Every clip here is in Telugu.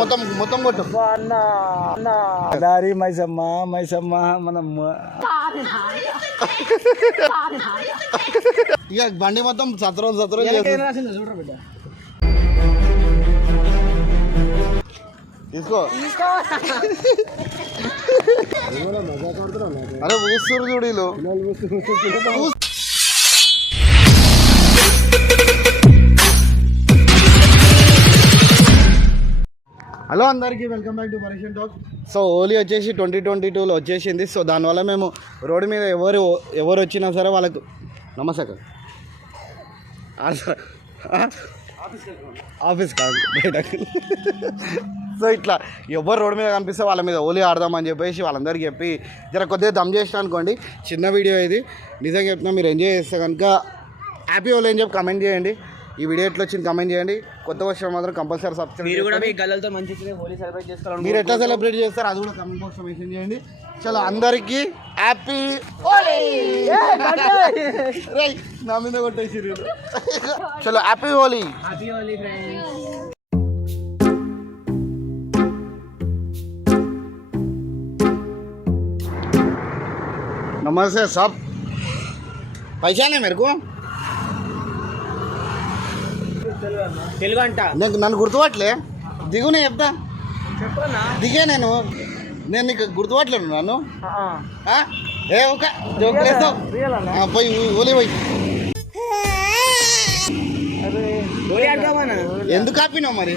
మొత్తం మొత్తం కొట్టు దారి మైసమ్మ మైసమ్మ మనం ఇక బండి మొత్తం సత్రం తీసుకో అరే ఊస్తారు చూడు వీళ్ళు. హలో అందరికీ వెల్కమ్ బ్యాక్ టు పరీషన్ టాక్. సో హోలీ వచ్చేసి 2022లో వచ్చేసింది. సో దానివల్ల మేము రోడ్డు మీద ఎవరు వచ్చినా సరే వాళ్ళకు నమస్తే ఆఫీస్ కాదు బయటకు. సో ఇట్లా ఎవరు రోడ్డు మీద కనిపిస్తే వాళ్ళ మీద హోలీ ఆడదామని చెప్పేసి వాళ్ళందరికీ చెప్పి జర కొద్దిగా దమ్ చేసిన అనుకోండి. చిన్న వీడియో ఇది, నిజంగా చెప్తున్నా. మీరు ఎంజాయ్ చేస్తే కనుక హ్యాపీ హోలీ అని చెప్పి కమెంట్ చేయండి. ఈ వీడియో ఎట్లా వచ్చింది కమెంట్ చేయండి. కొత్త వచ్చిన మాత్రం కంపల్సరీ సబ్స్క్రైబ్. మీరు కూడా మీ గల్లలతో మంచి హోలీ సెలబ్రేట్ చేసుకోవాలి. మీరు ఎట్లా సెలబ్రేట్ చేస్తారు అది కూడా కమెంట్ బాక్స్ లో మెన్షన్ చేయండి. చలో అందరికీ హ్యాపీ హోలీ. నా మీద కొట్టేసి చలో happy Holi. Happy Holi friends. नमस्ते सब పైసానే మేరకు తెలుగు అంట నన్ను గుర్తుపట్టలే. దిగునే చెప్తా చెప్పనా దిగే నేను నీకు గుర్తుపట్టలేను నన్ను. ఏ ఒక జోకులేస్తావు పోయి ఓలీ పోయి. ఎందుకు ఆపినావు మరి?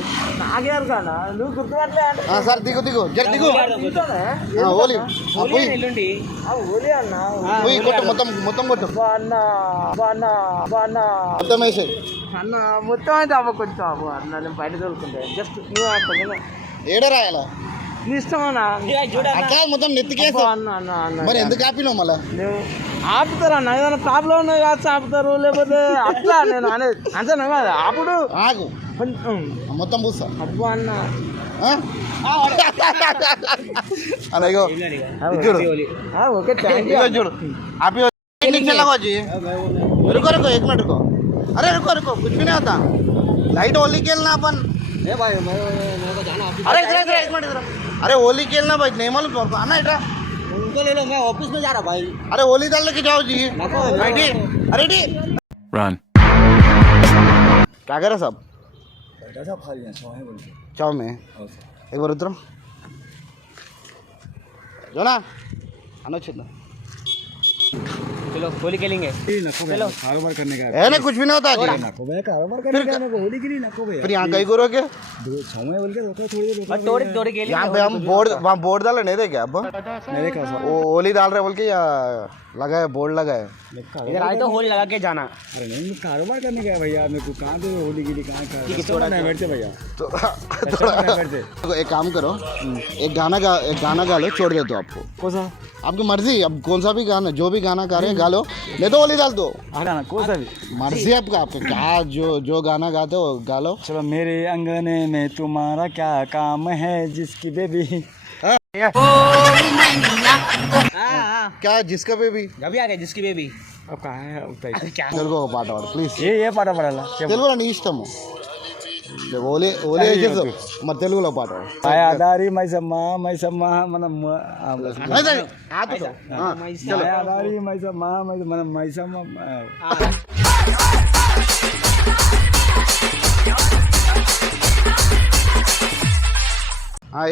సార్ దిగు దిగు జర దిగు. ఓలీ పోయి కొట్టు మొత్తం మొత్తం కొట్టు మొత్తం వేసాయి అన్న మొత్తం అయితే అవ్వ కొంచెం అవ్వ అన్న నేను బయట తోలుకుంటే జస్ట్ నువ్వు ఏడ రాయాలా నీ ఇష్టం అన్న అట్లా మొత్తం నెత్తికేస్తా. అన్న అన్న అన్న మరి ఎందుకు ఆపినావు మళ్ళా? నువ్వు ఆపుతారు అన్న ఏదైనా ప్రాబ్లం ఉన్నాయి కాదు ఆపుతారు లేకపోతే అట్లా నేను అనేది అంతేనా కదా అప్పుడు ఆగు మొత్తం పూస్తా అబ్బా అన్న అలాగో చూడు ఓకే థ్యాంక్ యూ చూడు హ్యాపీ रुको रुको एक मिनट रुको. अरे रुको रुको कुछ भी नहीं होता. लाइट होली खेलना अपन. भाई मेरे को जाना ऑफिस. अरे इधर इधर एक मिनट इधर. अरे होली खेलना भाई नहीं मालूम तुमको आना इधर. उनको ले लो मैं ऑफिस में जा रहा भाई. अरे होली डाल के जाओ जी. Ready ready run. क्या कर रहे सब? चाव में एक बार उतरो जो ना अनुचित चलो होली खेलेंगे. चलो कारोबार करने का है ना कुछ भी नहीं होता जी. कारोबार करने का होली के लिए नको फिर यहाँ कहीं करोगे बोल के रोको थोड़ी देर तोड़ तोड़ के यहाँ पे हम बोर्ड वहाँ बोर्ड डाले नहीं देखे अब मेरे का वो होली डाल रहे बोल के या लगा है बोर्ड लगा है. इधर आए तो होली लगा के जाना. अरे नहीं कारोबार करने का है भैया मेरे को कहाँ पे होली के लिए कहाँ का बैठते भैया तो एक काम करो एक गाना गा लो छोड़ देता हूँ आपको. कौन सा? आपकी मर्जी. अब कौन सा भी गाना जो भी गाना गा रहे हैं गा लो नहीं तो होली डाल दो. गाना कौन सा भी मर्जी आपका आपको क्या जो गाना गाते हो गा लो. चलो मेरे अंगने में तुम्हारा क्या काम है जिसकी बेबी क्या जिसका बेबी अभी आ गए जिसकी बेबी. अब कहाँ है తెలుగు ఒక పాట పాడు ప్లీజ్. ये पाटा पड़ा తెలుగులో నీ ఇష్టము. ఓలీ ఓలీ చేస్తావు మరి తెలుగులో పాట పాడు. आया दारी मैसम्मा मैसम्मा మనం आया दारी मैसम्मा మనం मैसम्मा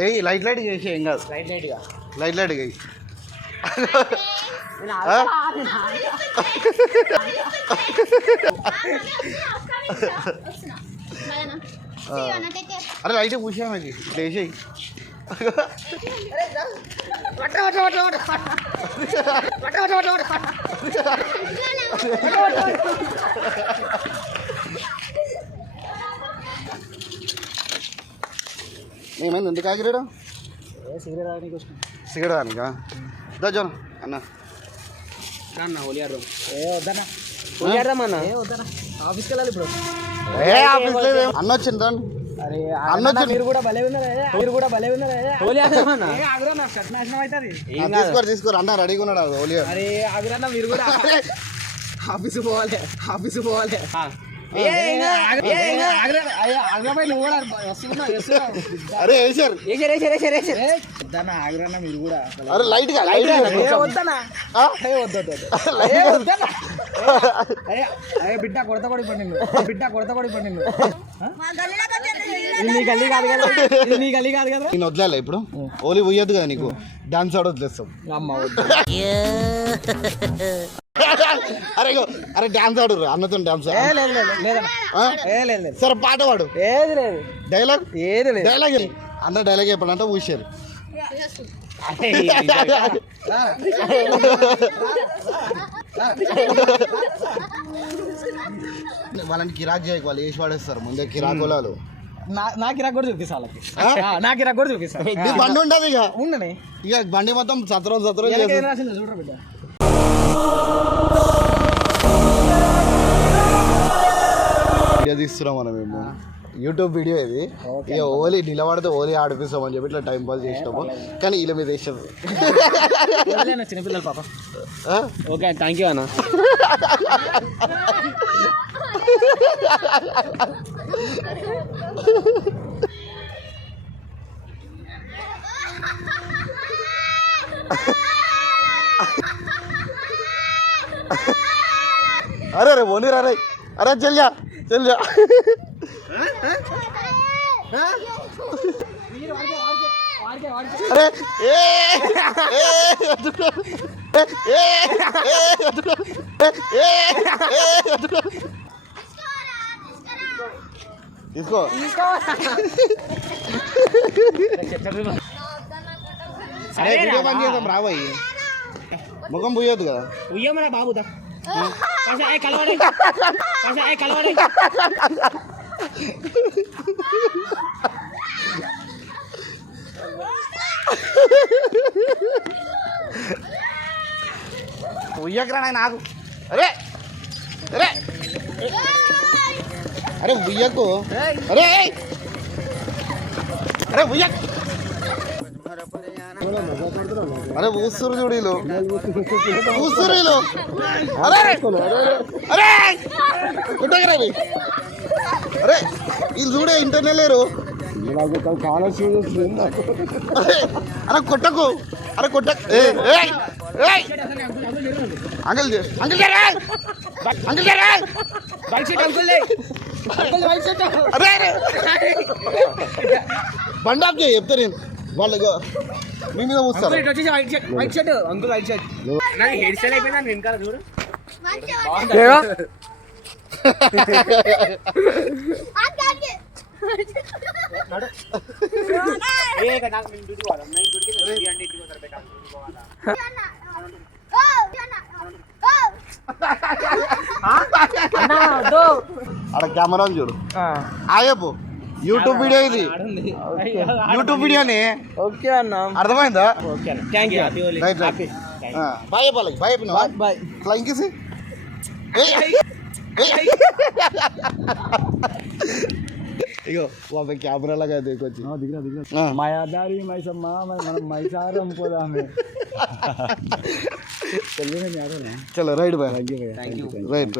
ఏ లైట్ లైట్ చేసి ఏం కాదు. లైట్ లైట్ గా లైట్ లైట్ గా అరే లైట్ కూర్చోమది వేసేయి. ఏమైంది ఎందుకు ఆగిరాడు? సిగరెట్ దానికా దోజన అన్న అన్న హోలీ ఆడదాం. హోలీ ఆడదాం అన్న. ఆఫీస్కి వెళ్ళాలి ఇప్పుడు. ఆఫీస్ లేదు అన్న వచ్చింది రండి. అరే అన్న వచ్చింది. మీరు కూడా భలే ఉన్నారా హోలీ ఆడదాం అన్న. తీసుకోరు అన్న రెడీగా ఉన్నాడు హోలీ. అరే ఆగురన్న మీరు కూడా ఆఫీస్ పోవాలి అరే వేసారు ఆగ్రహణ మీరు కూడా అరే లైట్ గా అయ్యే బిడ్డ కొడత పడి పడిండు నీ గల్లీ కాదు కదా నీ గల్లీ కాదు కదా నేను వదిలేలే ఇప్పుడు ఓలీ పోయొద్దు కదా నీకు డాన్స్ ఆడ వదిలేస్తాం అరే అరే డాన్స్ ఆడు అన్నతో డాన్స్ సరే పాట పాడు ఏది లేదు డైలాగ్ ఏది లేదు డైలాగ్ అన్న డైలాగ్ చెప్పాలంటే ఊసారు వాళ్ళని కిరాక్ చేయకు వాళ్ళు వేసి పడేస్తారు ముందే కిరాక్ వాళ్ళు నా కిరాక్ కూడా చూపిస్తా వాళ్ళకి నా కిరాక్ కూడా చూపిస్తా బండి ఉండదు ఇక ఉండని ఇక బండి మొత్తం సత్రం చూడరా బిడ్డ వీడియో తీస్తున్నాం మనం మేము యూట్యూబ్ వీడియో ఇది ఇక ఓలీ నిలబడితే ఓలీ ఆడిపిస్తామని చెప్పి ఇట్లా టైం పాస్ చేసినాము కానీ వీళ్ళ మీద వేసారు చిన్నపిల్లలు పాప ఓకే థ్యాంక్ యూ అన్న अरे अरे वो नहीं रहा रे अरे चल जा अरे इसको अरे वीडियो बन गया तुम राव भाई मुखम बुझे కదా ఉయ్యమరా బాబుదా కలవాడే ఉయ్యకరా నాకు అరే అరే అరే ఉయ్యకు అరే అరే ఉయ్యక్ అరే ఊస్తురు చూడీలు ఊస్తురు అరే అరే కుట్టగరా అరే వీళ్ళు చూడే ఇంటర్నే లేరు అరే కొట్టకు అరే కొట్ట అంకుల్ అంకుల్ అంకుల్ అరే బండి ఆఫ్ చేయి చెప్తా నేను వాళ్ళు మీ మీద వస్తారు white shirt uncle white shirt నాది హెయిర్ స్టైల్ అయిపోయిందా వెనకాల చూడు అక్కడ కెమెరా చూడు ఆగేపు యూట్యూబ్ వీడియో ఇది యూట్యూబ్ వీడియోని ఓకే అన్న అర్థమైందా ఓకే అన్న థ్యాంక్ యూ రైట్ బాయ్ చెప్పాలి బాయ్ బాయ్ ఫ్లైంగ్ కిసి ఇగో బాబా కెమెరా లాగా దిగొచ్చి మాయాదారి మైసమ్మ మనం మైసారం పోదామే చలో right bye thank you right